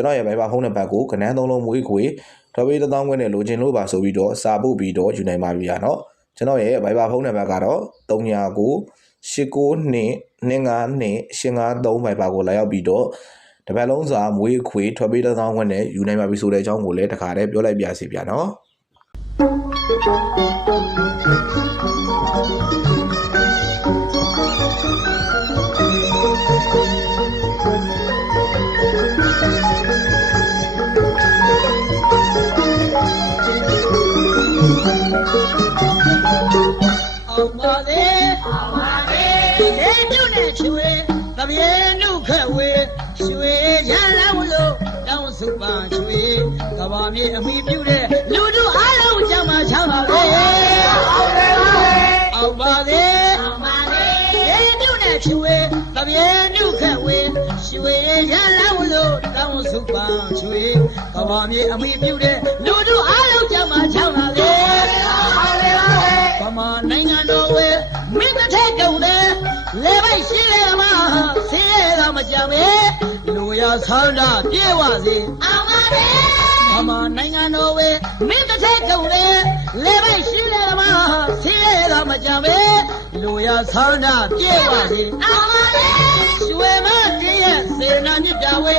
ကျွန်တော်ရဲ့ Viber ဖုန်းနံပါတ်ကိုကနန်း3လုံးမွေးခွေထွက်ပေး1000ခွဲနဲ့လိုချင်လို့ပါဆိုပြီးတော့စာပို့ပြီးတော့ယူနိုင်ပါပြီဗျာနော်ကျွန်တော်ရဲ့ Viber ဖုန်းနံပါတ်ကတော့399892252853 Viber ကိုလာရောက်ပြီးတော့တပတ်လုံးစာမွေးခွေထွက်ပေး1000ခွဲနဲ့ယူနိုင်ပါပြီဆိုတဲ့အကြောင်းကိုလည်းတခါတည်းပြောလိုက်ပြစီဗျာနော်ကဘာမြေအမိပြုတဲ့လူတို့အားလုံးကြောင့်မချမ်းပါလေအောင်ပါလေရေပြုတ်နဲ့ချွေတပြေနုခက်ဝေရွှေရလာဝလို့တောင်းစုပန်းချွေကဘာမြေအမိပြုတဲ့လူတို့အားလုံးကြောင့်မချမ်းပါလေဗမာနိုင်ငံတော်ဝဲမင်းတစ်ထက်ကုန်တယ်လေပိုက်ရှိလေမှာဆေးရမကြမ်းပဲလူရဆန္ဒပြေဝစေအောင်ပါလေဗမာနိုင်ငံတော်ဝဲမင်းတစ်ထက်ကုန်တယ်လေပိုက်ရှိလေမှာဆေးရမကြမ်းပဲလူရဆန္ဒပြေဝစေအောင်ပါလေရွှေမတည်းရဲ့စေနာမြစ်ပြဝဲ